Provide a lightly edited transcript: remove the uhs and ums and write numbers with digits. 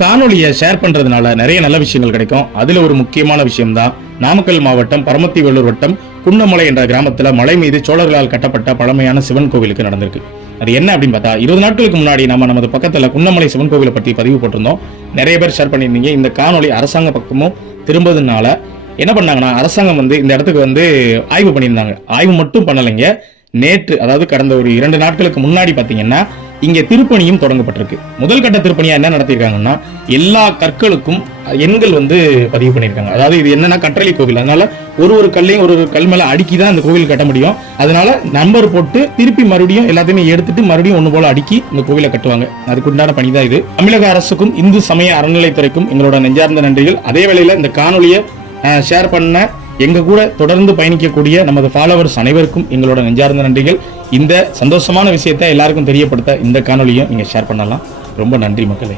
காணொலியை ஷேர் பண்றதுனால நிறைய நல்ல விஷயங்கள் கிடைக்கும். அதுல ஒரு முக்கியமான விஷயம் தான் நாமக்கல் மாவட்டம் பரமத்தி வேலூர் வட்டம் குன்னமலை என்ற கிராமத்துல மலை மீது சோழர்களால் கட்டப்பட்ட பழமையான சிவன் கோவிலுக்கு நடந்திருக்கு. அது என்ன அப்படின்னு பார்த்தா 20 நாட்களுக்கு முன்னாடி நமது பக்கத்துல குன்னமலை சிவன் கோவிலை பற்றி பதிவு போட்டிருந்தோம். நிறைய பேர் ஷேர் பண்ணியிருந்தீங்க. இந்த காணொலி அரசாங்க பக்கமும் திரும்புறதுனால என்ன பண்ணாங்கன்னா, அரசாங்கம் இந்த இடத்துக்கு ஆய்வு பண்ணியிருந்தாங்க. ஆய்வு மட்டும் பண்ணலைங்க, நேற்று அதாவது கடந்த ஒரு 2 நாட்களுக்கு முன்னாடி பாத்தீங்கன்னா இங்க திருப்பணியும் தொடங்கப்பட்டிருக்கு. முதல் கட்ட திருப்பணியா என்ன நடத்திருக்காங்கன்னா, எல்லா கற்களுக்கும் எண்கள் பதிவு பண்ணிருக்காங்க. அதாவது இது என்னன்னா கற்றளி கோவில், அதனால ஒரு கல்லையும் ஒரு கல் மேல அடுக்கிதான் இந்த கோவில் கட்ட முடியும். அதனால நம்பர் போட்டு திருப்பி மறுபடியும் எல்லாத்தையுமே எடுத்துட்டு மறுபடியும் ஒண்ணு போல அடுக்கி இந்த கோவிலை கட்டுவாங்க. அதுக்குண்டான பணிதான் இது. தமிழக அரசுக்கும் இந்து சமய அறநிலைத்துறைக்கும் எங்களோட நெஞ்சார்ந்த நன்றிகள். அதே வேளையில இந்த காணொலியை ஷேர் பண்ண எங்க கூட தொடர்ந்து பயணிக்கக்கூடிய நமது ஃபாலோவர்ஸ் அனைவருக்கும் எங்களோட நெஞ்சார்ந்த நன்றிகள். இந்த சந்தோஷமான விஷயத்தை எல்லாருக்கும் தெரியப்படுத்த இந்த காணொலியும் நீங்க ஷேர் பண்ணலாம். ரொம்ப நன்றி மக்களே.